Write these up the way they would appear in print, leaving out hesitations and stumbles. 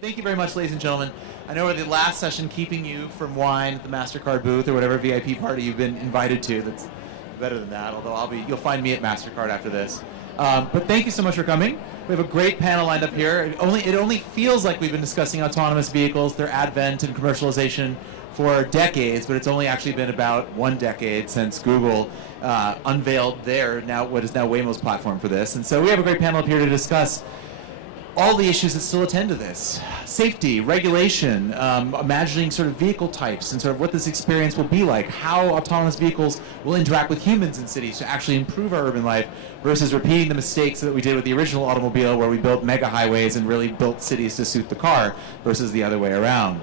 Thank you very much, ladies and gentlemen. I know we're the last session keeping you from wine at the MasterCard booth or whatever VIP party you've been invited to. That's better than that, although you'll find me at MasterCard after this. But thank you so much for coming. We have a great panel lined up here. It only feels like we've been discussing autonomous vehicles, their advent and commercialization for decades, but it's only actually been about 1 decade since Google unveiled what is now Waymo's platform for this. And so we have a great panel up here to discuss all the issues that still attend to this. Safety, regulation, imagining sort of vehicle types and sort of what this experience will be like, how autonomous vehicles will interact with humans in cities to actually improve our urban life versus repeating the mistakes that we did with the original automobile where we built mega highways and really built cities to suit the car versus the other way around.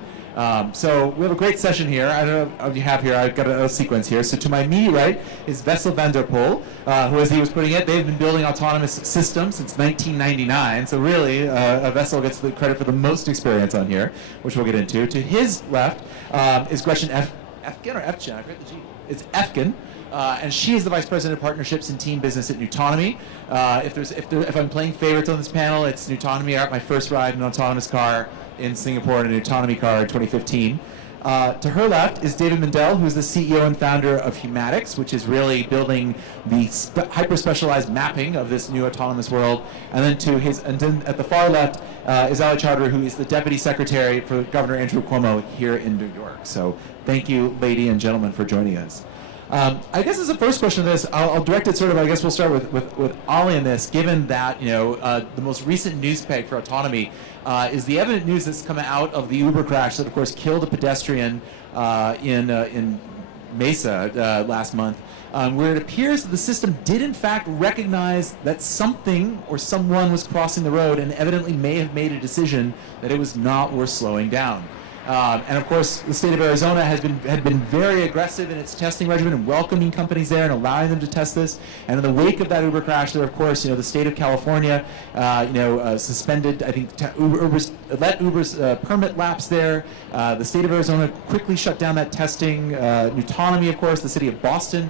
So we have a great session here. I don't know if you have here, I've got a sequence here. So to my immediate right is Wessel van der Poel, who, as he was putting it, they've been building autonomous systems since 1999. So really, Wessel gets the credit for the most experience on here, which we'll get into. To his left is Gretchen Effgen, or Effgen, I forget the G. It's Effgen. And she is the Vice President of Partnerships and Team Business at nuTonomy. If I'm playing favorites on this panel, it's nuTonomy. I got my first ride in an autonomous car in Singapore in a nuTonomy car in 2015. To her left is David Mindell, who's the CEO and founder of Humanics, which is really building the hyper-specialized mapping of this new autonomous world. And then at the far left is Chaudhry, who is the Deputy Secretary for Governor Andrew Cuomo here in New York. So thank you, ladies and gentlemen, for joining us. I guess as a first question of this, I'll direct it sort of, I guess we'll start with Ollie in this, given that, the most recent news peg for autonomy is the evident news that's come out of the Uber crash that, of course, killed a pedestrian in Mesa last month, where it appears that the system did, in fact, recognize that something or someone was crossing the road and evidently may have made a decision that it was not worth slowing down. And of course, the state of Arizona had been very aggressive in its testing regimen and welcoming companies there and allowing them to test this. And in the wake of that Uber crash, there, of course, the state of California, suspended, I think, let Uber's permit lapse there. The state of Arizona quickly shut down that testing. nuTonomy, of course, the city of Boston,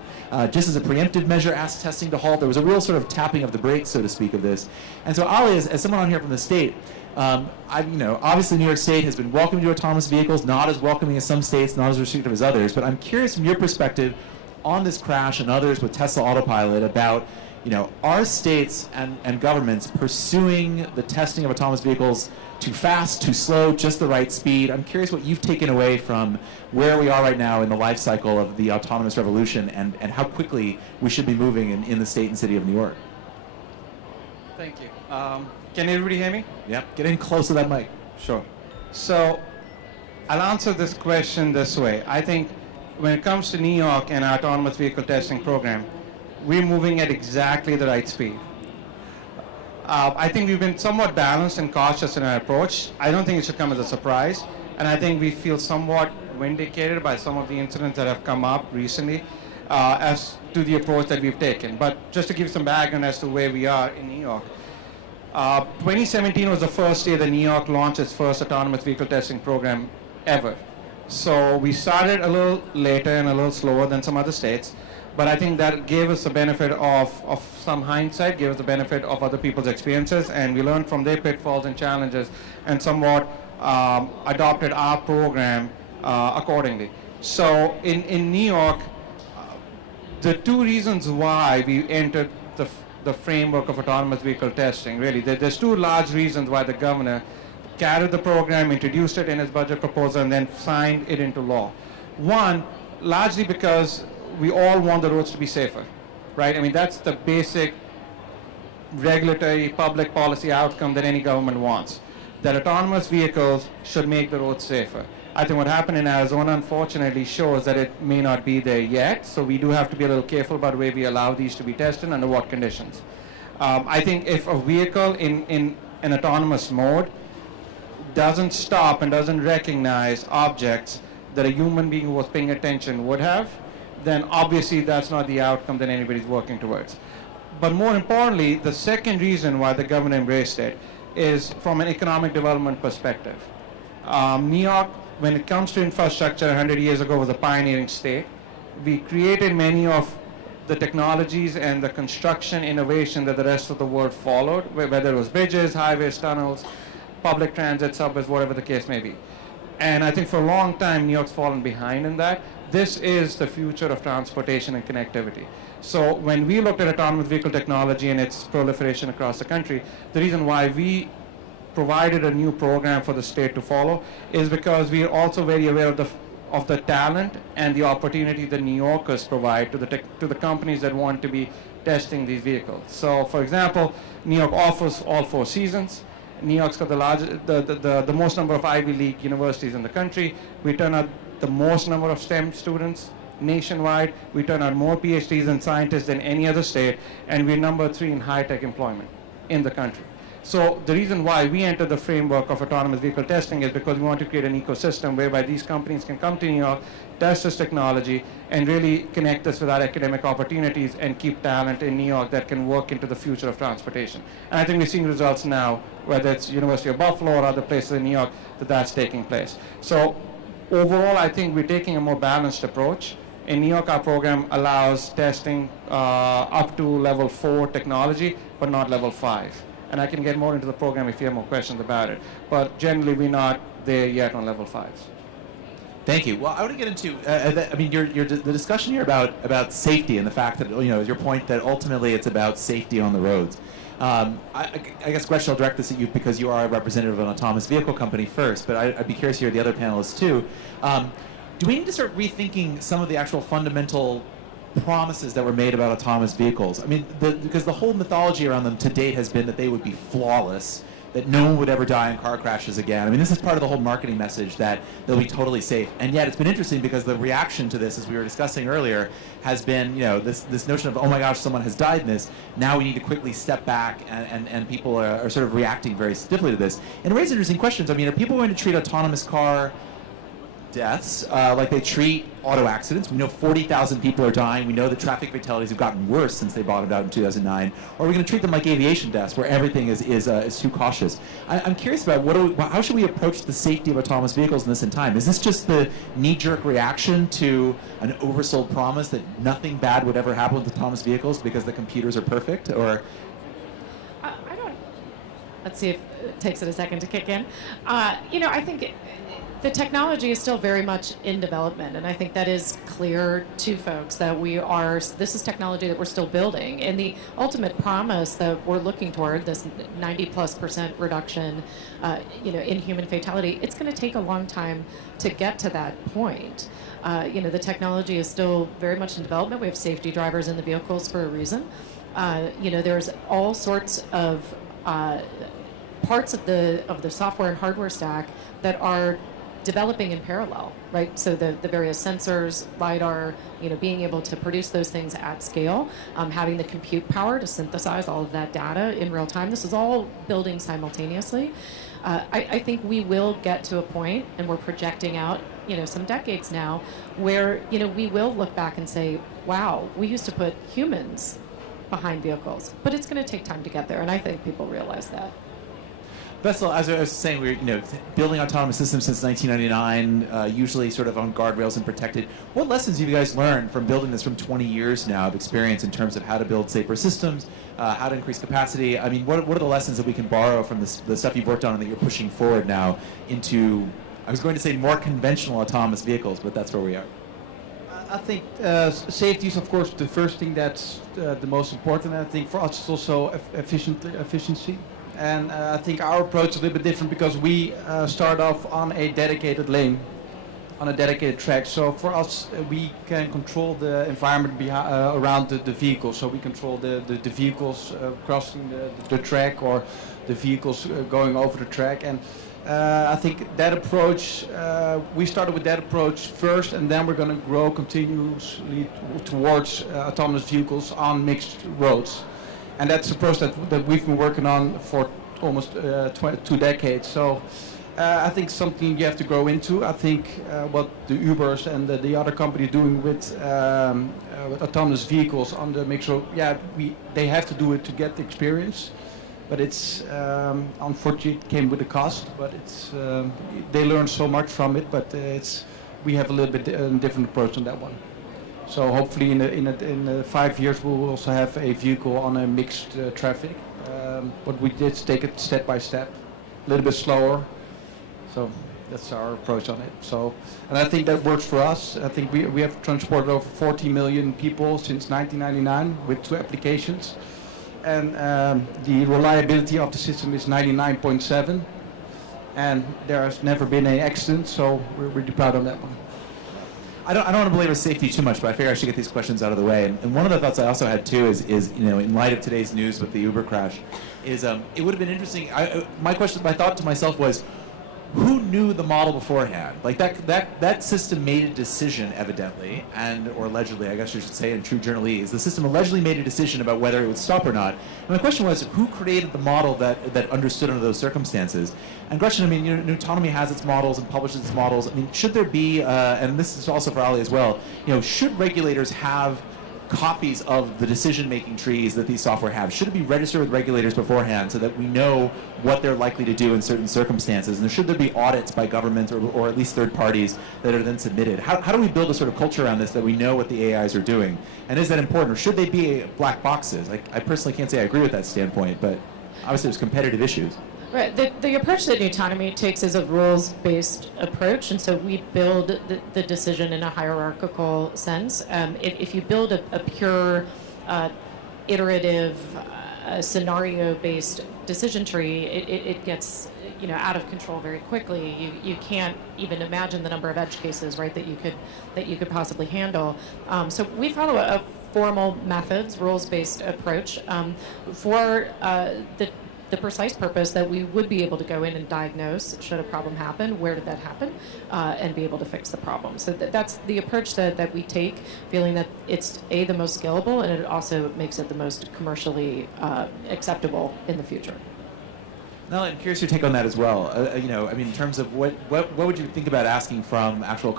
just as a preemptive measure, asked testing to halt. There was a real sort of tapping of the brakes, so to speak, of this. And so, Ali, as someone on here from the state, obviously New York State has been welcoming to autonomous vehicles, not as welcoming as some states, not as restrictive as others, but I'm curious from your perspective on this crash and others with Tesla Autopilot about, are states and governments pursuing the testing of autonomous vehicles too fast, too slow, just the right speed? I'm curious what you've taken away from where we are right now in the life cycle of the autonomous revolution and how quickly we should be moving in the state and city of New York. Thank you. Can everybody hear me? Yep, get in close to that mic. Sure. So I'll answer this question this way. I think when it comes to New York and our autonomous vehicle testing program, we're moving at exactly the right speed. I think we've been somewhat balanced and cautious in our approach. I don't think it should come as a surprise. And I think we feel somewhat vindicated by some of the incidents that have come up recently as to the approach that we've taken. But just to give some background as to where we are in New York. 2017 was the first year that New York launched its first autonomous vehicle testing program ever. So we started a little later and a little slower than some other states, but I think that gave us the benefit of some hindsight, gave us the benefit of other people's experiences, and we learned from their pitfalls and challenges and somewhat adopted our program accordingly. So in New York, the two reasons why we entered the framework of autonomous vehicle testing, really, there's two large reasons why the governor carried the program, introduced it in his budget proposal, and then signed it into law. One, largely because we all want the roads to be safer, right? I mean, that's the basic regulatory public policy outcome that any government wants, that autonomous vehicles should make the roads safer. I think what happened in Arizona, unfortunately, shows that it may not be there yet, so we do have to be a little careful about the way we allow these to be tested and under what conditions. I think if a vehicle in an autonomous mode doesn't stop and doesn't recognize objects that a human being who was paying attention would have, then obviously that's not the outcome that anybody's working towards. But more importantly, the second reason why the government embraced it is from an economic development perspective. New York, when it comes to infrastructure, 100 years ago was a pioneering state. We created many of the technologies and the construction innovation that the rest of the world followed, whether it was bridges, highways, tunnels. public transit, subways, whatever the case may be. And I think for a long time, New York's fallen behind in that. This is the future of transportation and connectivity. So when we looked at autonomous vehicle technology and its proliferation across the country, the reason why we provided a new program for the state to follow is because we are also very aware of the talent and the opportunity that New Yorkers provide to the companies that want to be testing these vehicles. So for example, New York offers all 4 seasons. New York's got the most number of Ivy League universities in the country. We turn out the most number of STEM students nationwide. We turn out more PhDs and scientists than any other state, and we're number 3 in high-tech employment in the country. So the reason why we entered the framework of autonomous vehicle testing is because we want to create an ecosystem whereby these companies can come to New York, test this technology, and really connect us with our academic opportunities and keep talent in New York that can work into the future of transportation. And I think we're seeing results now, whether it's University of Buffalo or other places in New York, that's taking place. So overall, I think we're taking a more balanced approach. In New York, our program allows testing up to level 4 technology, but not level 5. And I can get more into the program if you have more questions about it. But generally, we're not there yet on level 5s. Thank you. Well, I want to get into, I mean, the discussion here about safety and the fact that, your point that ultimately it's about safety on the roads. I guess, Gretchen, I'll direct this at you because you are a representative of an autonomous vehicle company first, but I'd be curious to hear the other panelists too. Do we need to start rethinking some of the actual fundamental promises that were made about autonomous vehicles? I mean, because the whole mythology around them to date has been that they would be flawless, that no one would ever die in car crashes again. I mean, this is part of the whole marketing message that they'll be totally safe. And yet it's been interesting because the reaction to this, as we were discussing earlier, has been, this notion of, oh my gosh, someone has died in this. Now we need to quickly step back, and people are sort of reacting very stiffly to this. And it raises interesting questions. I mean, are people going to treat autonomous car deaths like they treat auto accidents? We know 40,000 people are dying. We know that traffic fatalities have gotten worse since they bottomed out in 2009. Or are we going to treat them like aviation deaths, where everything is too cautious? I'm curious about how should we approach the safety of autonomous vehicles in this in time? Is this just the knee-jerk reaction to an oversold promise that nothing bad would ever happen with autonomous vehicles because the computers are perfect? Or I don't. Let's see if it takes it a second to kick in. I think the technology is still very much in development, and I think that is clear to folks that this is technology that we're still building, and the ultimate promise that we're looking toward, this 90+% reduction, in human fatality, it's going to take a long time to get to that point. The technology is still very much in development. We have safety drivers in the vehicles for a reason. There's all sorts of parts of the software and hardware stack that are developing in parallel, right? So the various sensors, LiDAR, being able to produce those things at scale, having the compute power to synthesize all of that data in real time. This is all building simultaneously. I think we will get to a point, and we're projecting out, some decades now, where, we will look back and say, wow, we used to put humans behind vehicles, but it's going to take time to get there, and I think people realize that. Wessel, as I was saying, we're building autonomous systems since 1999, usually sort of on guardrails and protected. What lessons have you guys learned from building this from 20 years now of experience in terms of how to build safer systems, how to increase capacity? I mean, what are the lessons that we can borrow from the stuff you've worked on and that you're pushing forward now into, I was going to say more conventional autonomous vehicles, but that's where we are. I think safety is, of course, the first thing that's the most important. I think for us it's also efficiency. And I think our approach is a little bit different because we start off on a dedicated lane, on a dedicated track. So for us, we can control the environment around the vehicles. So we control the vehicles crossing the track, or the vehicles going over the track. And I think that approach, we started with that approach first, and then we're going to grow continuously towards autonomous vehicles on mixed roads. And that's a process that we've been working on for almost 2 decades. So I think something you have to grow into. I think what the Ubers and the other companies doing with autonomous vehicles on the mixed road, they have to do it to get the experience. But it's unfortunately it came with a cost. But it's they learn so much from it. But we have a little bit different approach on that one. So hopefully in 5 years we will also have a vehicle on a mixed traffic. But we did take it step by step. a little bit slower. So that's our approach on it. So, and I think that works for us. I think we have transported over 40 million people since 1999 with 2 applications. And the reliability of the system is 99.7. And there has never been any accident, so we're really proud of that one. I don't want to belabor safety too much, but I figure I should get these questions out of the way. And one of the thoughts I also had too is in light of today's news with the Uber crash, is it would have been interesting. My thought to myself was, who knew the model beforehand? Like that system made a decision, evidently, or allegedly, I guess you should say in true journalese, the system allegedly made a decision about whether it would stop or not. And my question was, who created the model that understood under those circumstances? And Gretchen, I mean, nuTonomy has its models and publishes its models. I mean, should there be, and this is also for Ali as well, should regulators have copies of the decision-making trees that these software have? Should it be registered with regulators beforehand so that we know what they're likely to do in certain circumstances? And should there be audits by governments or at least third parties that are then submitted? How do we build a sort of culture around this that we know what the AIs are doing? And is that important? Or should they be black boxes? I personally can't say I agree with that standpoint, but obviously there's competitive issues. Right. The approach that nuTonomy takes is a rules-based approach, and so we build the decision in a hierarchical sense. If you build a pure, iterative, scenario-based decision tree, it gets out of control very quickly. You can't even imagine the number of edge cases, right, that you could possibly handle. So we follow a formal methods, rules-based approach for the precise purpose that we would be able to go in and diagnose should a problem happen, where did that happen, and be able to fix the problem. So that's the approach that we take, feeling that it's the most scalable, and it also makes it the most commercially acceptable in the future. Now, I'm curious your take on that as well. I mean, in terms of what would you think about asking from actual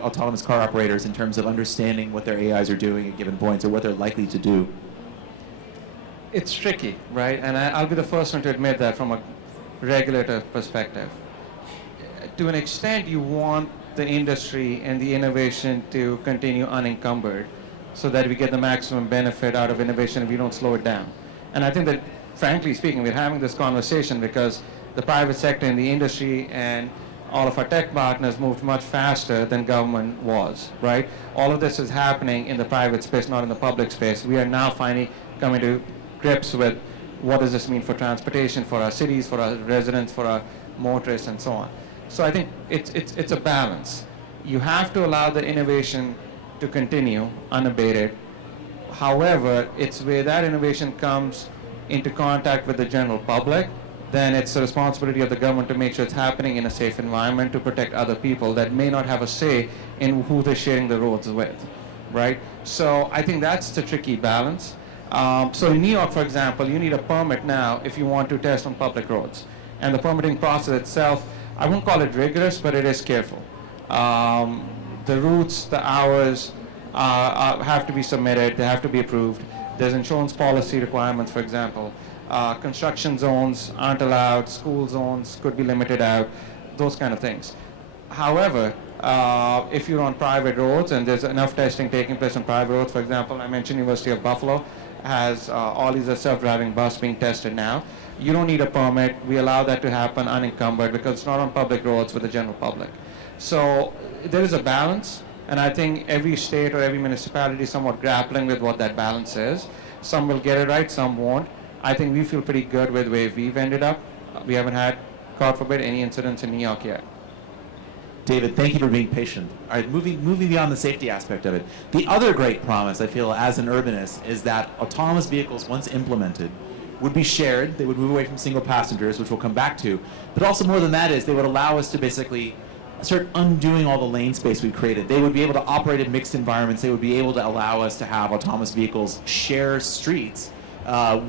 autonomous car operators in terms of understanding what their AIs are doing at given points or what they're likely to do? It's tricky, right? And I'll be the first one to admit that from a regulator perspective. To an extent, you want the industry and the innovation to continue unencumbered so that we get the maximum benefit out of innovation and we don't slow it down. And I think that, frankly speaking, we're having this conversation because the private sector and the industry and all of our tech partners moved much faster than government was, right? All of this is happening in the private space, not in the public space. We are now finally coming to grips with what does this mean for transportation, for our cities, for our residents, for our motorists, and so on. So I think it's a balance. You have to allow the innovation to continue unabated. However, it's where that innovation comes into contact with the general public, then it's the responsibility of the government to make sure it's happening in a safe environment to protect other people that may not have a say in who they're sharing the roads with, right? So I think that's the tricky balance. So in New York, for example, you need a permit now if you want to test on public roads. And the permitting process itself, I won't call it rigorous, but it is careful. The routes, the hours have to be submitted, they have to be approved. There's insurance policy requirements, for example. Construction zones aren't allowed, school zones could be limited out, those kind of things. However, if you're on private roads and there's enough testing taking place on private roads, for example, I mentioned University of Buffalo has all these self-driving bus being tested now. You don't need a permit. We allow that to happen unencumbered because it's not on public roads with the general public. So there is a balance, and I think every state or every municipality is somewhat grappling with what that balance is. Some will get it right, some won't. I think we feel pretty good with where we've ended up. We haven't had, God forbid, any incidents in New York yet. David, thank you for being patient. All right, moving beyond the safety aspect of it. The other great promise, I feel, as an urbanist, is that autonomous vehicles, once implemented, would be shared. They would move away from single passengers, which we'll come back to. But also more than that is they would allow us to basically start undoing all the lane space we created. They would be able to operate in mixed environments. They would be able to allow us to have autonomous vehicles share streets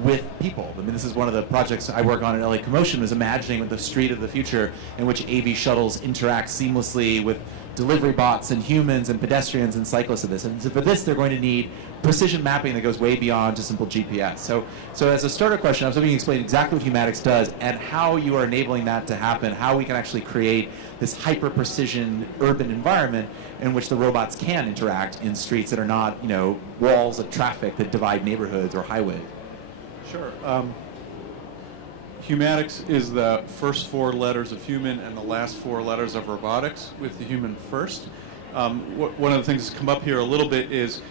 with people. I mean, this is one of the projects I work on at LA CoMotion, is imagining the street of the future in which AV shuttles interact seamlessly with delivery bots and humans and pedestrians and cyclists of this. And so for this, they're going to need precision mapping that goes way beyond just simple GPS. So as a starter question, I was hoping you explain exactly what Humatics does and how you are enabling that to happen, how we can actually create this hyper-precision urban environment in which the robots can interact in streets that are not, walls of traffic that divide neighborhoods or highways. Sure. Humanics is the first 4 letters of human and the last 4 letters of robotics, with the human first. One of the things that's come up here a little bit is,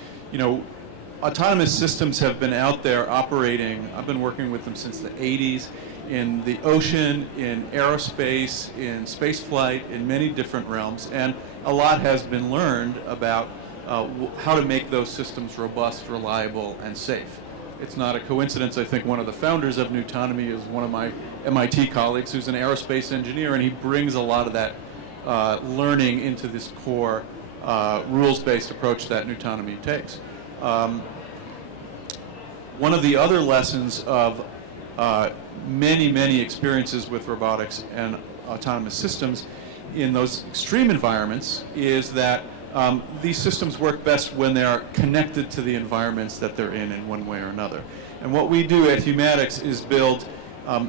autonomous systems have been out there operating. I've been working with them since the 80s, in the ocean, in aerospace, in space flight, in many different realms, and a lot has been learned about how to make those systems robust, reliable, and safe. It's not a coincidence. I think one of the founders of nuTonomy is one of my MIT colleagues who's an aerospace engineer, and he brings a lot of that learning into this core rules-based approach that nuTonomy takes. One of the other lessons of many, many experiences with robotics and autonomous systems in those extreme environments is that these systems work best when they are connected to the environments that they're in one way or another. And what we do at Humatics is build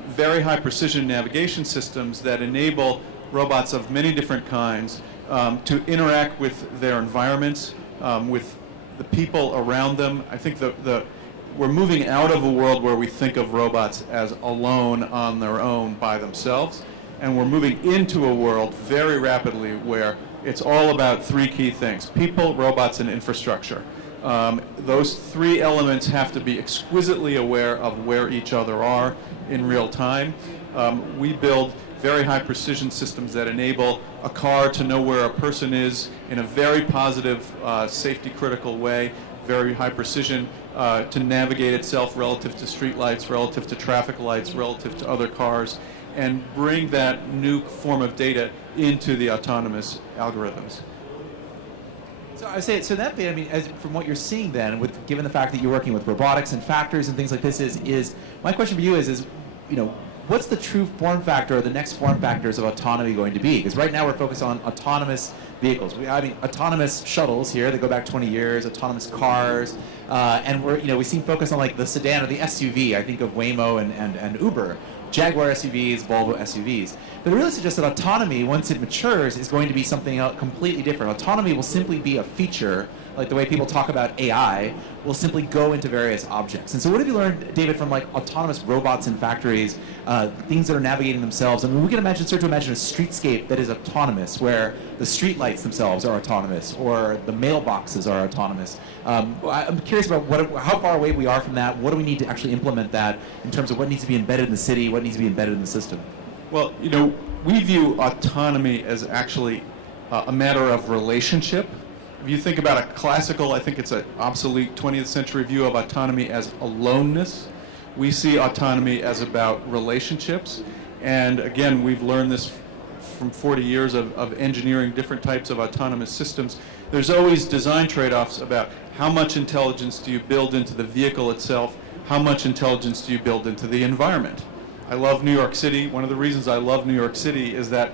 very high precision navigation systems that enable robots of many different kinds to interact with their environments, with the people around them. I think we're moving out of a world where we think of robots as alone on their own by themselves, and we're moving into a world very rapidly where it's all about 3 key things: people, robots, and infrastructure. Those 3 elements have to be exquisitely aware of where each other are in real time. We build very high precision systems that enable a car to know where a person is in a very positive, safety critical way, very high precision, to navigate itself relative to street lights, relative to traffic lights, relative to other cars, and bring that new form of data into the autonomous algorithms. So I say, so that, I mean, from what you're seeing then, given the fact that you're working with robotics and factors and things like this, is my question for you is what's the true form factor or the next form factors of autonomy going to be? Because right now we're focused on autonomous vehicles. Autonomous shuttles here that go back 20 years, autonomous cars, and we seem focused on like the sedan or the SUV. I think of Waymo and Uber. Jaguar SUVs, Volvo SUVs. But it really suggests that autonomy, once it matures, is going to be something else completely different. Autonomy will simply be a feature, like the way people talk about AI, will simply go into various objects. And so what have you learned, David, from like autonomous robots in factories, things that are navigating themselves? I mean, we can start to imagine a streetscape that is autonomous, where the street lights themselves are autonomous, or the mailboxes are autonomous. I'm curious about how far away we are from that. What do we need to actually implement that in terms of what needs to be embedded in the city, what needs to be embedded in the system? Well, we view autonomy as actually a matter of relationship. If you think about a classical, I think it's an obsolete 20th century view of autonomy as aloneness. We see autonomy as about relationships. And again, we've learned this from 40 years of engineering different types of autonomous systems. There's always design trade-offs about how much intelligence do you build into the vehicle itself, how much intelligence do you build into the environment. I love New York City. One of the reasons I love New York City is that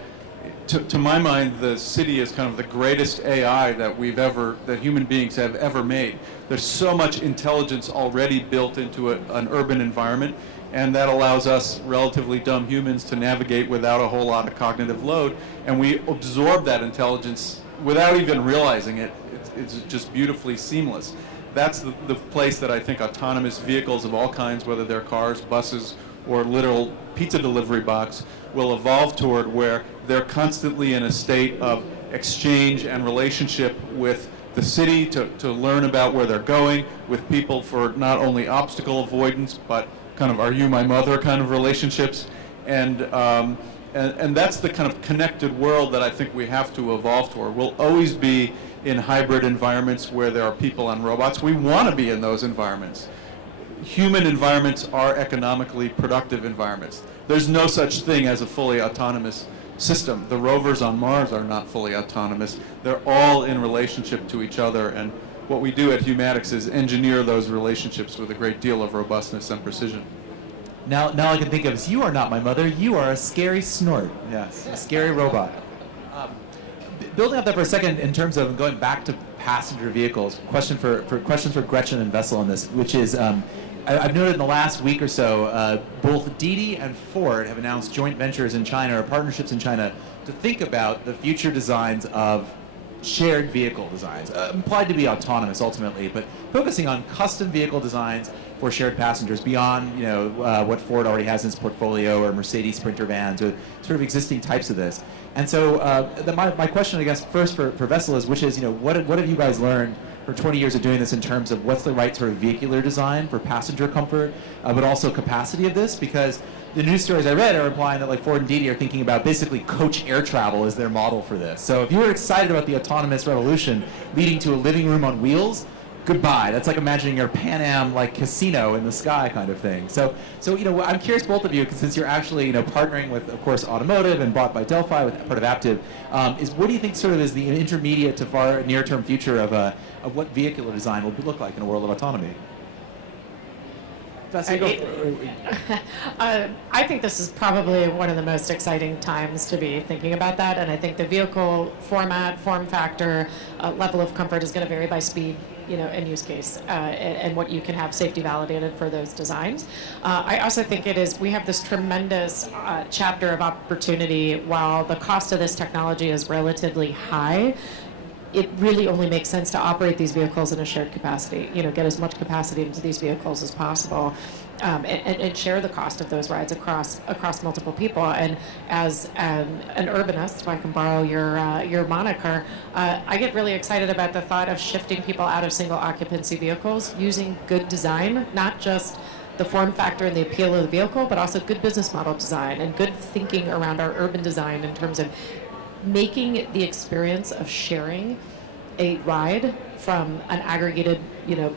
to my mind, the city is kind of the greatest AI that human beings have ever made. There's so much intelligence already built into an urban environment, and that allows us relatively dumb humans to navigate without a whole lot of cognitive load, and we absorb that intelligence without even realizing it. It's just beautifully seamless. That's the place that I think autonomous vehicles of all kinds, whether they're cars, buses, or literal pizza delivery box, will evolve toward, where they're constantly in a state of exchange and relationship with the city to learn about where they're going, with people for not only obstacle avoidance, but kind of are you my mother kind of relationships. And that's the kind of connected world that I think we have to evolve toward. We'll always be in hybrid environments where there are people and robots. We want to be in those environments. Human environments are economically productive environments. There's no such thing as a fully autonomous system. The rovers on Mars are not fully autonomous. They're all in relationship to each other, and what we do at Humatics is engineer those relationships with a great deal of robustness and precision. Now I can think of as, you are not my mother, you are a scary snort. Yes, a scary robot. Building up that for a second in terms of going back to passenger vehicles, questions for Gretchen and Wessel on this, which is, I've noted in the last week or so, both Didi and Ford have announced joint ventures in China or partnerships in China to think about the future designs of shared vehicle designs, implied to be autonomous ultimately, but focusing on custom vehicle designs for shared passengers beyond, what Ford already has in its portfolio, or Mercedes Sprinter vans, or sort of existing types of this. And so my question, I guess, first for Wessel is, what have you guys learned for 20 years of doing this in terms of what's the right sort of vehicular design for passenger comfort, but also capacity of this? Because the news stories I read are implying that like Ford and Didi are thinking about basically coach air travel as their model for this. So if you were excited about the autonomous revolution leading to a living room on wheels, goodbye. That's like imagining your Pan Am like casino in the sky kind of thing. So I'm curious, both of you, because since you're actually partnering with, of course, automotive and bought by Delphi with part of Aptiv, is what do you think sort of is the intermediate to far near-term future of what vehicular design will look like in a world of autonomy? I think this is probably one of the most exciting times to be thinking about that, and I think the vehicle format, form factor, level of comfort is going to vary by speed, and use case, and what you can have safety validated for those designs. I also think we have this tremendous chapter of opportunity. While the cost of this technology is relatively high, it really only makes sense to operate these vehicles in a shared capacity, get as much capacity into these vehicles as possible, and share the cost of those rides across multiple people. And as an urbanist, if I can borrow your moniker, I get really excited about the thought of shifting people out of single occupancy vehicles using good design, not just the form factor and the appeal of the vehicle, but also good business model design and good thinking around our urban design in terms of making the experience of sharing a ride from an aggregated,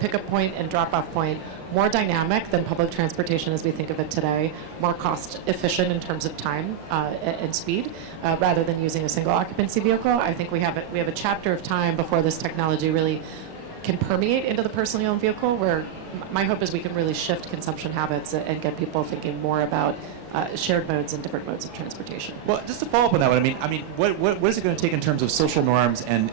pickup point and drop-off point more dynamic than public transportation as we think of it today, more cost efficient in terms of time and speed, rather than using a single occupancy vehicle. I think we have a chapter of time before this technology really can permeate into the personally owned vehicle, where my hope is we can really shift consumption habits and get people thinking more about shared modes and different modes of transportation. Well, just to follow up on that one, what is it going to take in terms of social norms and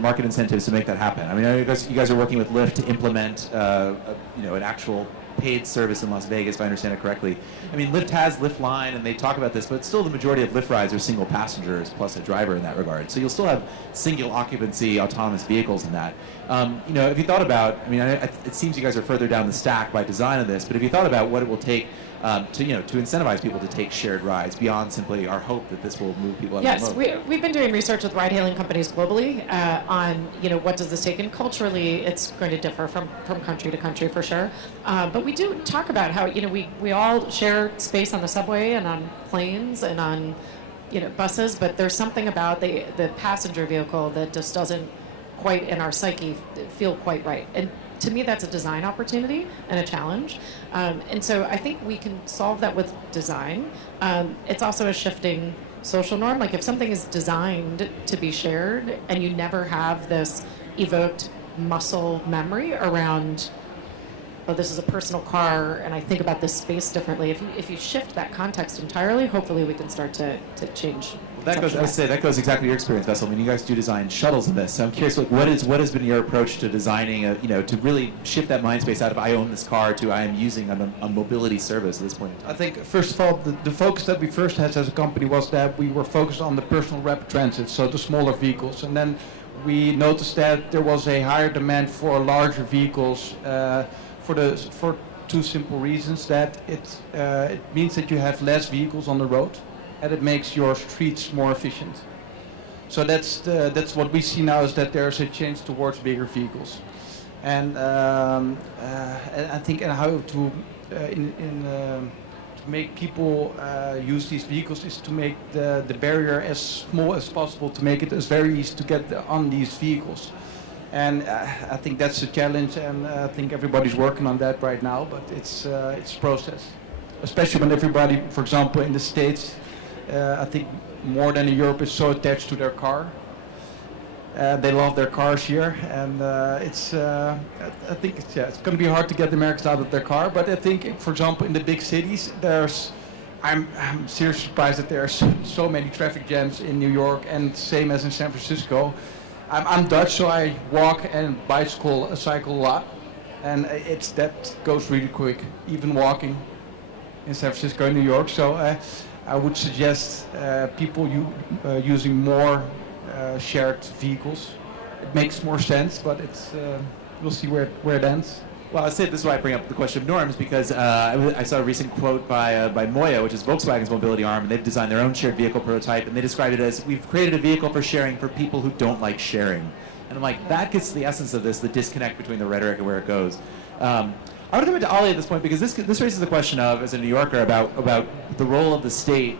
market incentives to make that happen? I know you guys are working with Lyft to implement, an actual paid service in Las Vegas, if I understand it correctly. Lyft has Lyft Line, and they talk about this, but still the majority of Lyft rides are single passengers plus a driver in that regard. So you'll still have single occupancy autonomous vehicles in that. Have you thought about, it seems you guys are further down the stack by design of this, but have you thought about what it will take to incentivize people to take shared rides beyond simply our hope that this will move people out of the mode? Yes, we've been doing research with ride-hailing companies globally on what does this take, and culturally it's going to differ from country to country for sure. But we do talk about how we all share space on the subway and on planes and on buses, but there's something about the passenger vehicle that just doesn't quite in our psyche feel quite right. And to me, that's a design opportunity and a challenge. And so I think we can solve that with design. It's also a shifting social norm. Like if something is designed to be shared and you never have this evoked muscle memory around, oh, this is a personal car and I think about this space differently. If you shift that context entirely, hopefully we can start to change. That goes exactly your experience, Wessel. You guys do design shuttles in this. So I'm curious, what has been your approach to designing, to really shift that mind space out of I own this car to I am using a mobility service at this point in time? I think, first of all, the focus that we first had as a company was that we were focused on the personal rapid transit, so the smaller vehicles. And then we noticed that there was a higher demand for larger vehicles for two simple reasons. That it means that you have less vehicles on the road, and it makes your streets more efficient. So that's what we see now, is that there's a change towards bigger vehicles, and I think how to make people use these vehicles is to make the barrier as small as possible, to make it as very easy to get on these vehicles. And I think that's a challenge, and I think everybody's working on that right now, but it's a process. Especially when everybody, for example, in the States, I think more than in Europe, is so attached to their car. They love their cars here, and I think it's going to be hard to get the Americans out of their car. But I think, for example, in the big cities, I'm seriously surprised that there are so many traffic jams in New York, and same as in San Francisco. I'm Dutch, so I walk and cycle a lot, and that goes really quick, even walking in San Francisco and New York. So I would suggest people using more shared vehicles. It makes more sense, but it's we'll see where it ends. Well, I say this is why I bring up the question of norms, because I saw a recent quote by Moya, which is Volkswagen's mobility arm, and they've designed their own shared vehicle prototype, and they describe it as, we've created a vehicle for sharing for people who don't like sharing. And I'm like, that gets to the essence of this, the disconnect between the rhetoric and where it goes. I want to come into Ollie at this point, because this raises the question of, as a New Yorker, about the role of the state,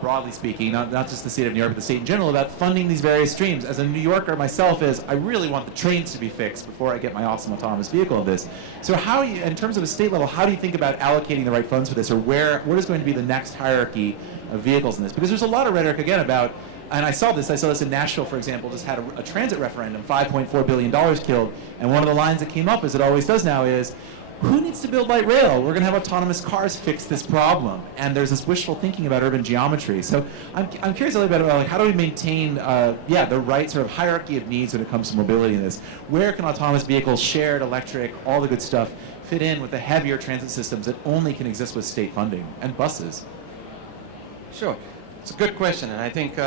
broadly speaking, not just the state of New York, but the state in general, about funding these various streams. As a New Yorker myself, I really want the trains to be fixed before I get my awesome autonomous vehicle in this. So how, in terms of a state level, how do you think about allocating the right funds for this, or what is going to be the next hierarchy of vehicles in this? Because there's a lot of rhetoric, again, about, and I saw this in Nashville, for example, just had a transit referendum, $5.4 billion killed, and one of the lines that came up, as it always does now, is, who needs to build light rail? We're going to have autonomous cars fix this problem. And there's this wishful thinking about urban geometry. So I'm curious a little bit about, like, how do we maintain the right sort of hierarchy of needs when it comes to mobility in this? Where can autonomous vehicles, shared, electric, all the good stuff, fit in with the heavier transit systems that only can exist with state funding, and buses? Sure. It's a good question, and I think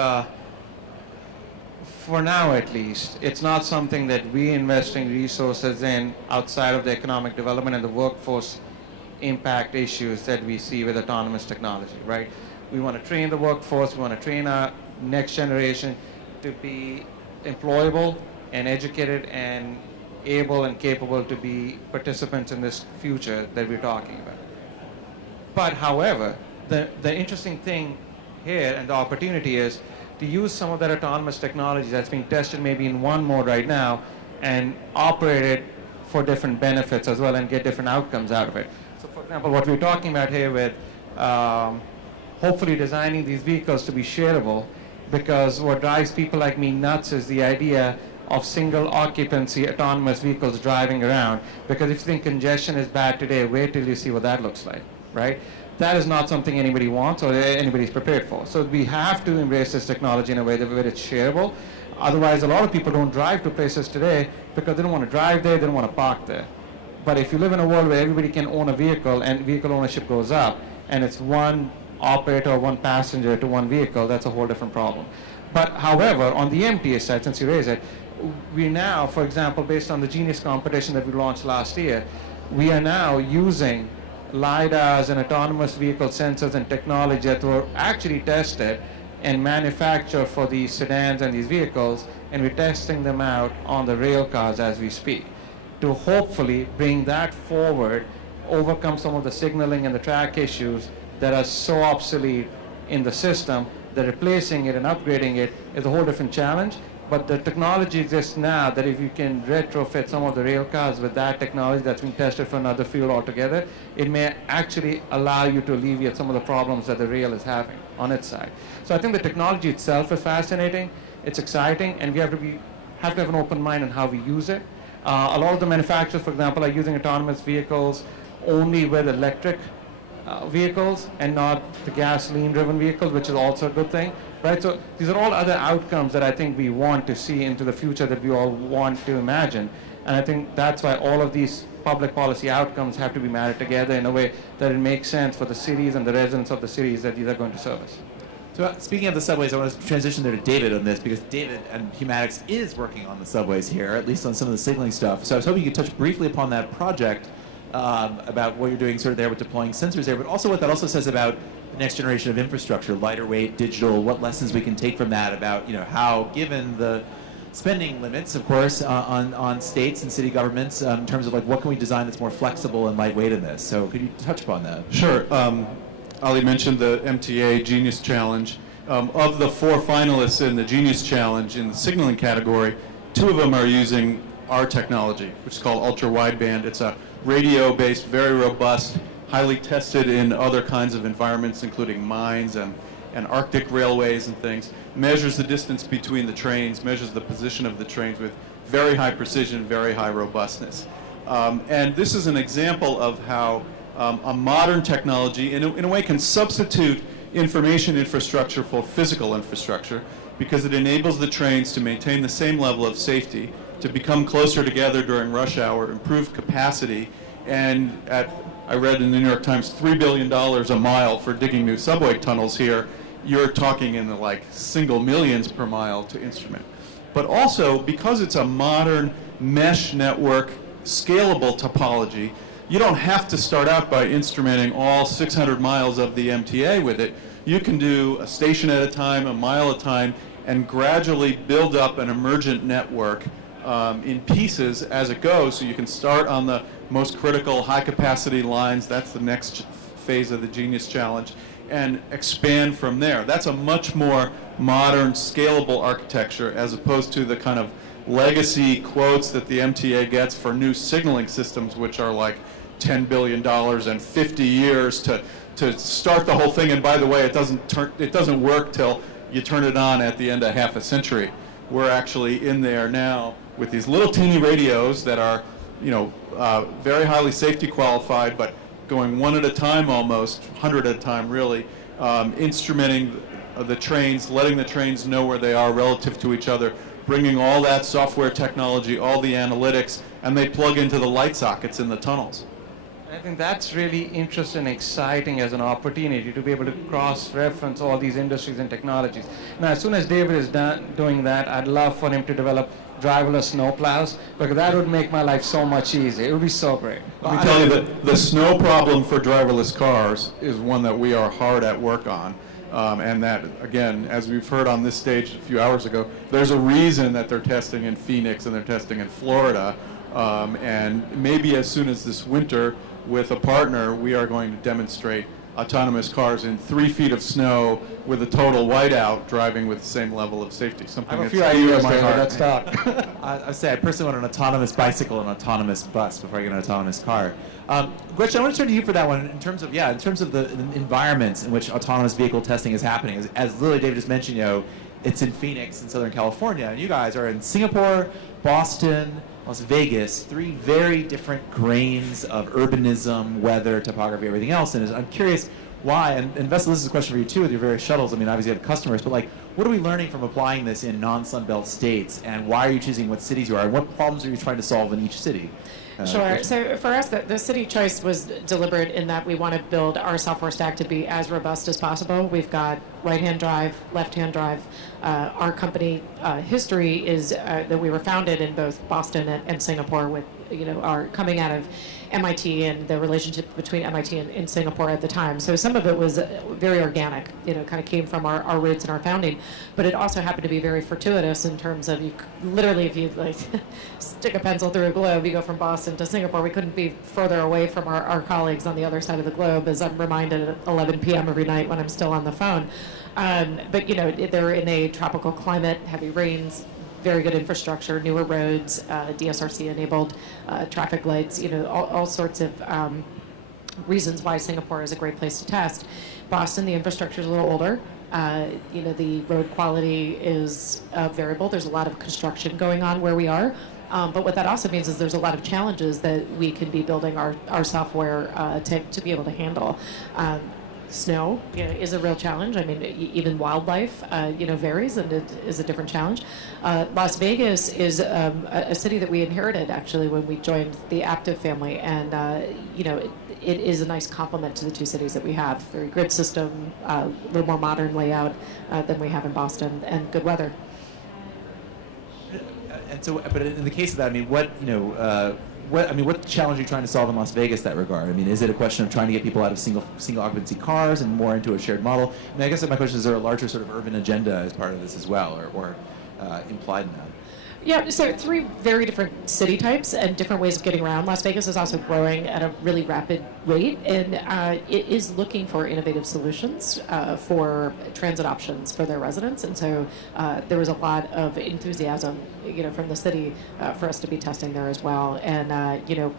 for now at least, it's not something that we're investing resources in outside of the economic development and the workforce impact issues that we see with autonomous technology, right? We want to train the workforce, we want to train our next generation to be employable and educated and able and capable to be participants in this future that we're talking about. But however, the interesting thing here and the opportunity is to use some of that autonomous technology that's being tested maybe in one mode right now and operate it for different benefits as well and get different outcomes out of it. So for example, what we're talking about here with hopefully designing these vehicles to be shareable, because what drives people like me nuts is the idea of single occupancy autonomous vehicles driving around. Because if you think congestion is bad today, wait till you see what that looks like, right? That is not something anybody wants or anybody's prepared for. So we have to embrace this technology in a way that it's shareable. Otherwise, a lot of people don't drive to places today because they don't want to drive there, they don't want to park there. But if you live in a world where everybody can own a vehicle and vehicle ownership goes up, and it's one operator, one passenger to one vehicle, that's a whole different problem. But however, on the MTA side, since you raised it, we now, for example, based on the Genius competition that we launched last year, we are now using LiDARs and autonomous vehicle sensors and technology that were actually tested and manufactured for these sedans and these vehicles, and we're testing them out on the rail cars as we speak to hopefully bring that forward, overcome some of the signaling and the track issues that are so obsolete in the system that replacing it and upgrading it is a whole different challenge. But the technology exists now that if you can retrofit some of the rail cars with that technology that's been tested for another fuel altogether, it may actually allow you to alleviate some of the problems that the rail is having on its side. So I think the technology itself is fascinating, it's exciting, and we have to have an open mind on how we use it. A lot of the manufacturers, for example, are using autonomous vehicles only with electric vehicles and not the gasoline-driven vehicles, which is also a good thing. Right, so these are all other outcomes that I think we want to see into the future that we all want to imagine. And I think that's why all of these public policy outcomes have to be married together in a way that it makes sense for the cities and the residents of the cities that these are going to service. So speaking of the subways, I want to transition there to David on this, because David and Humanics is working on the subways here, at least on some of the signaling stuff. So I was hoping you could touch briefly upon that project, about what you're doing sort of there with deploying sensors there, but also what that also says about the next generation of infrastructure, lighter weight, digital, what lessons we can take from that about, how, given the spending limits, of course, on states and city governments, in terms of like what can we design that's more flexible and lightweight in this. So could you touch upon that? Sure. Ali mentioned the MTA Genius Challenge. Of the 4 finalists in the Genius Challenge in the signaling category, 2 of them are using our technology, which is called ultra-wideband. It's a radio-based, very robust, highly tested in other kinds of environments, including mines and Arctic railways and things. Measures the distance between the trains, measures the position of the trains with very high precision, very high robustness. And this is an example of how a modern technology, in a way, can substitute information infrastructure for physical infrastructure, because it enables the trains to maintain the same level of safety, to become closer together during rush hour, improve capacity, and I read in the New York Times, $3 billion a mile for digging new subway tunnels here. you're talking in the like single millions per mile to instrument. But also, because it's a modern mesh network, scalable topology, you don't have to start out by instrumenting all 600 miles of the MTA with it. You can do a station at a time, a mile at a time, and gradually build up an emergent network in pieces as it goes. So you can start on the most critical high-capacity lines. That's the next phase of the Genius Challenge, and expand from there. That's a much more modern, scalable architecture as opposed to the kind of legacy quotes that the MTA gets for new signaling systems, which are like $10 billion and 50 years to start the whole thing. And by the way, it doesn't work till you turn it on at the end of half a century. We're actually in there now with these little teeny radios that are, very highly safety qualified, but going one at a time almost, 100 at a time really, instrumenting the trains, letting the trains know where they are relative to each other, bringing all that software technology, all the analytics, and they plug into the light sockets in the tunnels. I think that's really interesting and exciting as an opportunity to be able to cross-reference all these industries and technologies. Now, as soon as David is done doing that, I'd love for him to develop driverless snowplows, because that would make my life so much easier. It would be so great. Let me tell you that the snow problem for driverless cars is one that we are hard at work on. And that, again, as we've heard on this stage a few hours ago, there's a reason that they're testing in Phoenix and they're testing in Florida. And maybe as soon as this winter, with a partner, we are going to demonstrate autonomous cars in 3 feet of snow with a total whiteout, driving with the same level of safety. Something I have a that's few dear ideas to my there, heart. let's talk. I say I personally want an autonomous bicycle and an autonomous bus before I get an autonomous car. Gretchen, I want to turn to you for that one in terms of the environments in which autonomous vehicle testing is happening. As Lily David just mentioned, it's in Phoenix in Southern California, and you guys are in Singapore, Boston, Las Vegas, 3 very different grains of urbanism, weather, topography, everything else. And I'm curious why, and Wessel, this is a question for you too with your various shuttles. I mean, obviously you have customers, but what are we learning from applying this in non-Sunbelt states, and why are you choosing what cities you are, and what problems are you trying to solve in each city? Sure. So for us, the city choice was deliberate in that we want to build our software stack to be as robust as possible. We've got right-hand drive, left-hand drive. Our company history is that we were founded in both Boston and Singapore with, our coming out of MIT and the relationship between MIT and Singapore at the time. So some of it was very organic, kind of came from our roots and our founding, but it also happened to be very fortuitous in terms of literally if you stick a pencil through a globe, you go from Boston to Singapore. We couldn't be further away from our colleagues on the other side of the globe, as I'm reminded at 11 p.m. every night when I'm still on the phone. But they're in a tropical climate, heavy rains, very good infrastructure, newer roads, DSRC-enabled traffic lights, all sorts of reasons why Singapore is a great place to test. Boston, the infrastructure is a little older. The road quality is variable. There's a lot of construction going on where we are. But what that also means is there's a lot of challenges that we can be building our software to be able to handle. Snow is a real challenge. I mean, even wildlife, varies, and it is a different challenge. Las Vegas is a city that we inherited, actually, when we joined the Active family, and, it is a nice complement to the 2 cities that we have. Very grid system, a little more modern layout than we have in Boston, and good weather. And so, but in the case of that, I mean, what challenge are you trying to solve in Las Vegas in that regard? I mean, is it a question of trying to get people out of single occupancy cars and more into a shared model? I mean, I guess my question is there a larger sort of urban agenda as part of this as well, or implied in that? Yeah, so 3 very different city types and different ways of getting around. Las Vegas is also growing at a really rapid rate, and it is looking for innovative solutions for transit options for their residents. And so there was a lot of enthusiasm, from the city for us to be testing there as well. And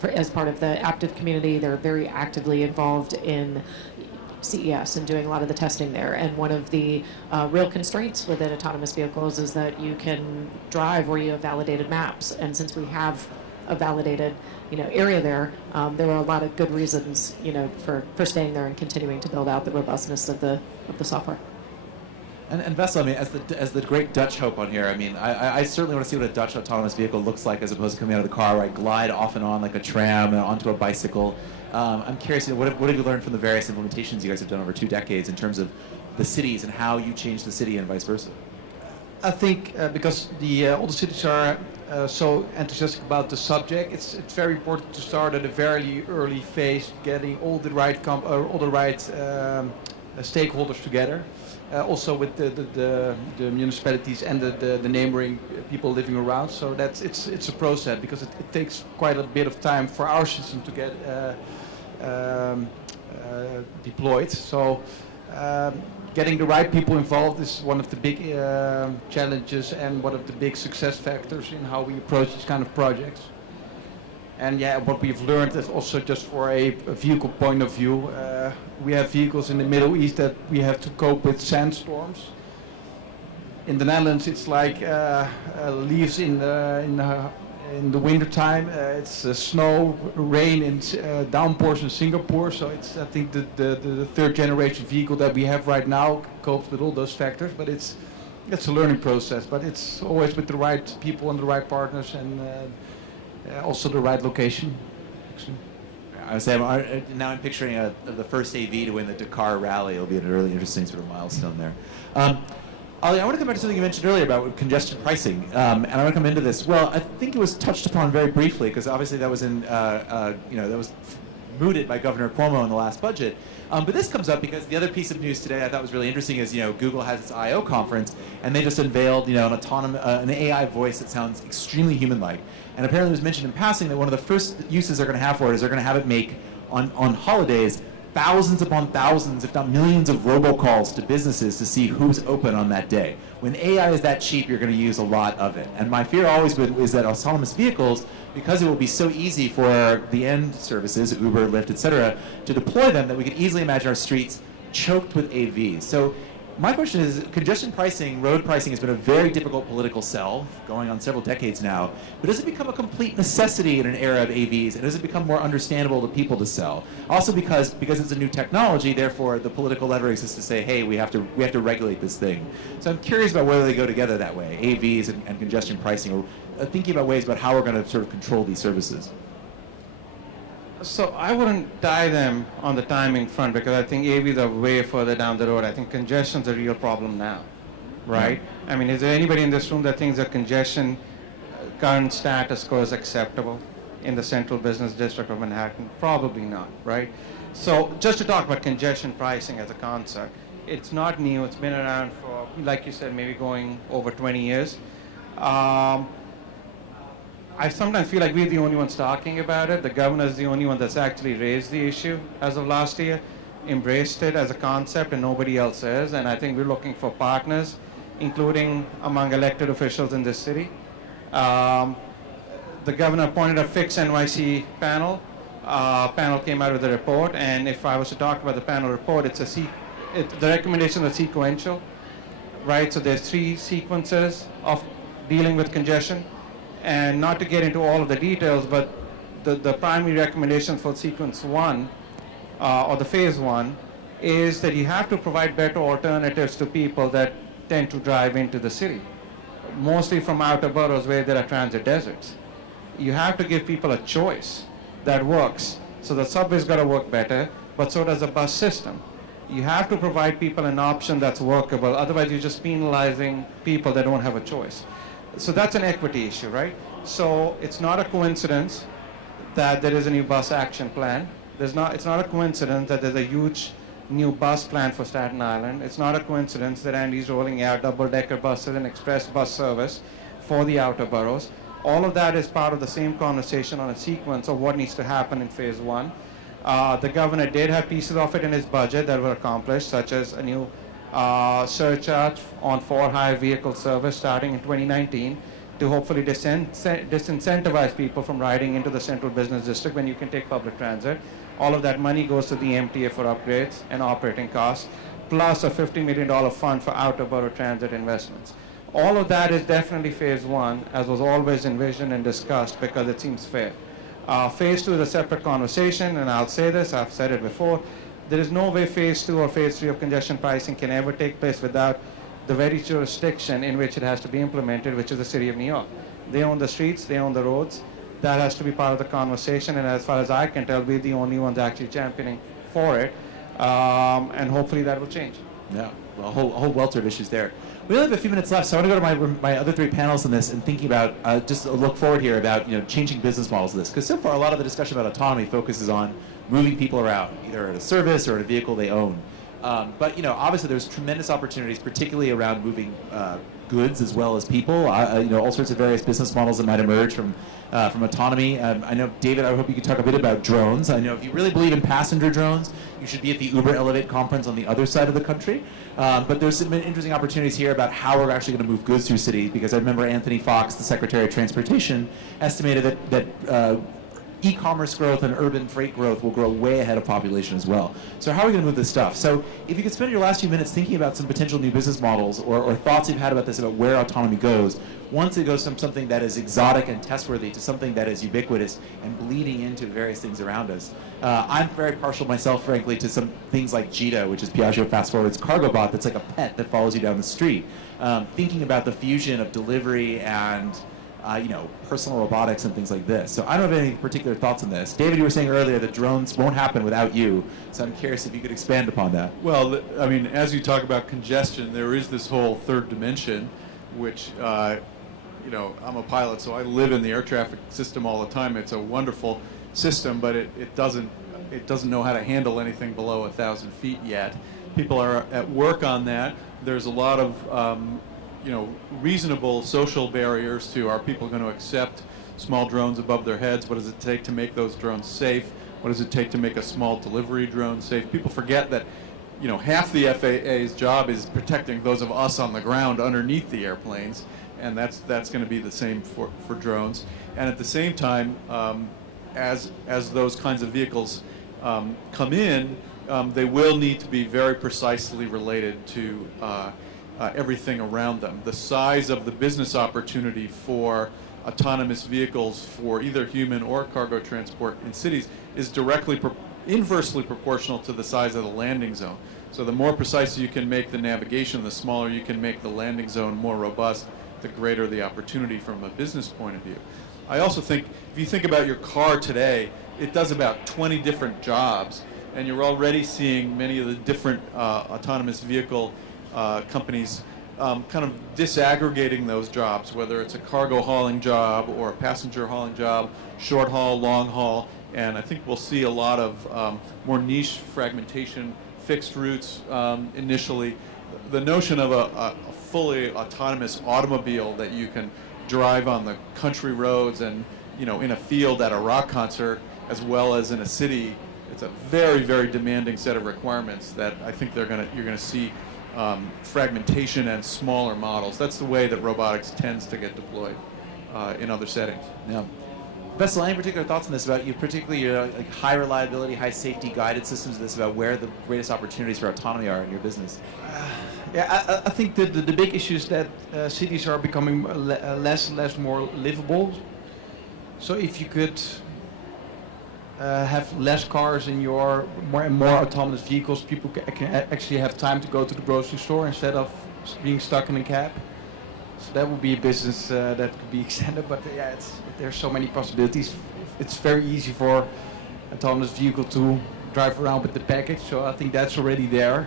as part of the Active community, they're very actively involved in CES and doing a lot of the testing there. And one of the real constraints within autonomous vehicles is that you can drive where you have validated maps. And since we have a validated, area there, there are a lot of good reasons, for staying there and continuing to build out the robustness of the software. And Wessel, I mean, as the great Dutch hope on here, I mean, I certainly want to see what a Dutch autonomous vehicle looks like as opposed to coming out of the car, right? Glide off and on like a tram and onto a bicycle. I'm curious, what have you learned from the various implementations you guys have done over 2 decades in terms of the cities and how you change the city and vice versa? I think because all the cities are so enthusiastic about the subject, it's very important to start at a very early phase, getting all the right stakeholders together. Also with the municipalities and the neighboring people living around. So it's a process because it takes quite a bit of time for our system to get deployed. So getting the right people involved is one of the big challenges and one of the big success factors in how we approach these kind of projects. And yeah, what we've learned is also just for a vehicle point of view, we have vehicles in the Middle East that we have to cope with sandstorms. In the Netherlands, it's like leaves in the winter time. It's snow, rain, and downpours in Singapore. So it's, I think, the third generation vehicle that we have right now copes with all those factors. But it's a learning process. But it's always with the right people and the right partners and also the right location. I was saying, now I'm picturing the first AV to win the Dakar Rally. It'll be a really interesting sort of milestone there. Ollie, I want to come back to something you mentioned earlier about congestion pricing, and I want to come into this. Well, I think it was touched upon very briefly because obviously that was that was mooted by Governor Cuomo in the last budget. But this comes up because the other piece of news today I thought was really interesting is Google has its I/O conference and they just unveiled an AI voice that sounds extremely human-like. And apparently it was mentioned in passing that one of the first uses they're going to have for it is they're going to have it make on holidays thousands upon thousands, if not millions, of robocalls to businesses to see who's open on that day. When AI is that cheap, you're going to use a lot of it. And my fear always is that autonomous vehicles, because it will be so easy for the end services, Uber, Lyft, etc., to deploy them, that we could easily imagine our streets choked with AVs. So my question is, congestion pricing, road pricing has been a very difficult political sell, going on several decades now, but does it become a complete necessity in an era of AVs, and does it become more understandable to people to sell? Also because it's a new technology, therefore the political leverage is to say, hey, we have to regulate this thing. So I'm curious about whether they go together that way, AVs and congestion pricing, or thinking about ways about how we're going to sort of control these services. So I wouldn't tie them on the timing front because I think AVs are way further down the road. I think congestion's a real problem now, right? I mean, is there anybody in this room that thinks that congestion current status quo is acceptable in the central business district of Manhattan? Probably not, right? So just to talk about congestion pricing as a concept, it's not new. It's been around for, like you said, maybe going over 20 years. I sometimes feel like we're the only ones talking about it. The governor is the only one that's actually raised the issue as of last year, embraced it as a concept, and nobody else is. And I think we're looking for partners, including among elected officials in this city. The governor appointed a fixed NYC panel. Panel came out with a report, and if I was to talk about the panel report, the recommendations are sequential, right? So there's 3 sequences of dealing with congestion. And not to get into all of the details, but the primary recommendation for sequence 1, or the phase 1, is that you have to provide better alternatives to people that tend to drive into the city, mostly from outer boroughs where there are transit deserts. You have to give people a choice that works. So the subway's got to work better, but so does the bus system. You have to provide people an option that's workable, otherwise you're just penalizing people that don't have a choice. So that's an equity issue, right? So it's not a coincidence that there is a new bus action plan. It's not a coincidence that there's a huge new bus plan for Staten Island. It's not a coincidence that Andy's rolling out double-decker buses and express bus service for the outer boroughs. All of that is part of the same conversation on a sequence of what needs to happen in phase 1. The governor did have pieces of it in his budget that were accomplished, such as a new surcharge on for-hire vehicle service starting in 2019 to hopefully disincentivize people from riding into the central business district when you can take public transit. All of that money goes to the MTA for upgrades and operating costs, plus a $50 million fund for outer borough transit investments. All of that is definitely phase 1, as was always envisioned and discussed, because it seems fair. Phase 2 is a separate conversation, and I'll say this, I've said it before, there is no way phase 2 or phase 3 of congestion pricing can ever take place without the very jurisdiction in which it has to be implemented, which is the City of New York. They own the streets, they own the roads. That has to be part of the conversation, and as far as I can tell, we're the only ones actually championing for it, and hopefully that will change. Yeah, well, a whole welter of issues there. We only have a few minutes left, so I want to go to my other three panels on this and thinking about just a look forward here about changing business models of this, because so far a lot of the discussion about autonomy focuses on moving people around, either at a service or at a vehicle they own. But obviously there's tremendous opportunities, particularly around moving goods as well as people. All sorts of various business models that might emerge from autonomy. I know, David, I hope you could talk a bit about drones. I know if you really believe in passenger drones, you should be at the Uber Elevate conference on the other side of the country. But there's some interesting opportunities here about how we're actually going to move goods through cities, because I remember Anthony Fox, the Secretary of Transportation, estimated that e-commerce growth and urban freight growth will grow way ahead of population as well. So how are we going to move this stuff? So if you could spend your last few minutes thinking about some potential new business models or thoughts you've had about this, about where autonomy goes, once it goes from something that is exotic and test-worthy to something that is ubiquitous and bleeding into various things around us. I'm very partial myself, frankly, to some things like Jita, which is Piaggio Fast Forward's cargo bot that's like a pet that follows you down the street. Thinking about the fusion of delivery and personal robotics and things like this. So I don't have any particular thoughts on this. David, you were saying earlier that drones won't happen without you, so I'm curious if you could expand upon that. Well, I mean, as you talk about congestion, there is this whole third dimension, which, I'm a pilot, so I live in the air traffic system all the time. It's a wonderful system, but it doesn't know how to handle anything below 1,000 feet yet. People are at work on that. There's a lot of reasonable social barriers to, are people going to accept small drones above their heads? What does it take to make those drones safe? What does it take to make a small delivery drone safe? People forget that, half the FAA's job is protecting those of us on the ground underneath the airplanes, and that's going to be the same for drones. And at the same time, as those kinds of vehicles come in, they will need to be very precisely related to everything around them. The size of the business opportunity for autonomous vehicles for either human or cargo transport in cities is directly inversely proportional to the size of the landing zone. So the more precise you can make the navigation, the smaller you can make the landing zone more robust, the greater the opportunity from a business point of view. I also think, if you think about your car today, it does about 20 different jobs, and you're already seeing many of the different autonomous vehicle companies kind of disaggregating those jobs, whether it's a cargo hauling job or a passenger hauling job, short haul, long haul, and I think we'll see a lot of more niche fragmentation, fixed routes initially. The notion of a fully autonomous automobile that you can drive on the country roads and in a field at a rock concert as well as in a city, it's a very, very demanding set of requirements that I think you're going to see fragmentation and smaller models. That's the way that robotics tends to get deployed in other settings. Yeah. Wessel, any particular thoughts on this about particularly your high reliability, high safety guided systems of this, about where the greatest opportunities for autonomy are in your business? I think the big issue is that cities are becoming less and less more livable. So if you could have less cars in your more and more autonomous vehicles, people can actually have time to go to the grocery store instead of being stuck in a cab. So that would be a business that could be extended, but there's so many possibilities. It's very easy for autonomous vehicle to drive around with the package, so I think that's already there.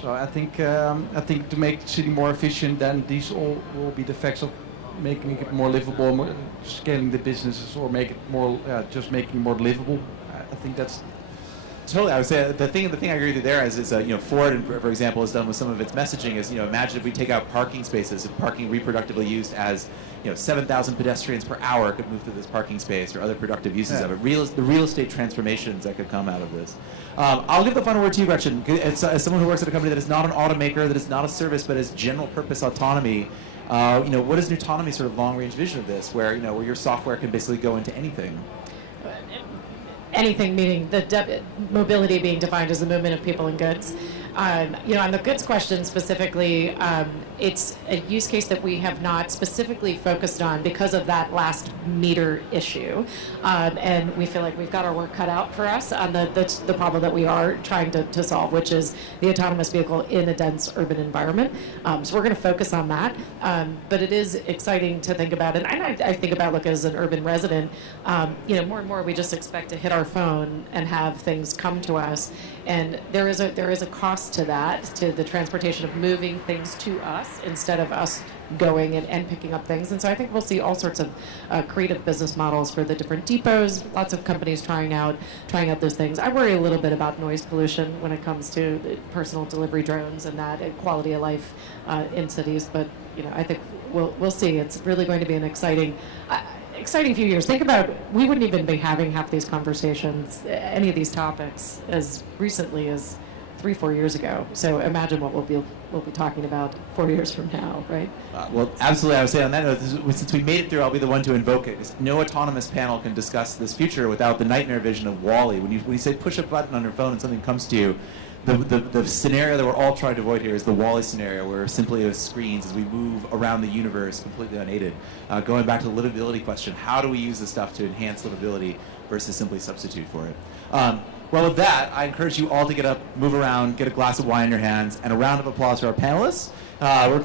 So I think to make the city more efficient, then these all will be the facts of making it more livable, more scaling the businesses, or make it more just making it more livable. I think that's totally. I would say the thing I agree with you there is Ford, for example, has done with some of its messaging is imagine if we take out parking spaces, if parking reproductively used as 7,000 pedestrians per hour could move through this parking space, or other productive uses of it. The real estate transformations that could come out of this. I'll give the final word to you, Gretchen. As someone who works at a company that is not an automaker, that is not a service, but is general purpose autonomy. What is nuTonomy sort of long range vision of this, where where your software can basically go into anything? Anything, meaning the mobility being defined as the movement of people and goods. On the goods question specifically, it's a use case that we have not specifically focused on because of that last meter issue. And we feel like we've got our work cut out for us on the problem that we are trying to solve, which is the autonomous vehicle in a dense urban environment. So we're going to focus on that. But it is exciting to think about. And I think about, look, as an urban resident, more and more we just expect to hit our phone and have things come to us. And there is a cost to that, to the transportation of moving things to us instead of us going and picking up things. And so I think we'll see all sorts of creative business models for the different depots, lots of companies trying out those things. I worry a little bit about noise pollution when it comes to personal delivery drones and that, and quality of life in cities. But I think we'll see. It's really going to be an exciting few years. Think about, we wouldn't even be having half these conversations, any of these topics, as recently as 3-4 years ago. So imagine what we'll be talking about 4 years from now, right? Well, absolutely. I would say on that note, since we made it through, I'll be the one to invoke it. 'Cause no autonomous panel can discuss this future without the nightmare vision of WALL-E. When you say push a button on your phone and something comes to you, the scenario that we're all trying to avoid here is the WALL-E scenario, where simply as screens as we move around the universe completely unaided. Going back to the livability question, how do we use this stuff to enhance livability versus simply substitute for it? Well, with that, I encourage you all to get up, move around, get a glass of wine in your hands, and a round of applause for our panelists. We're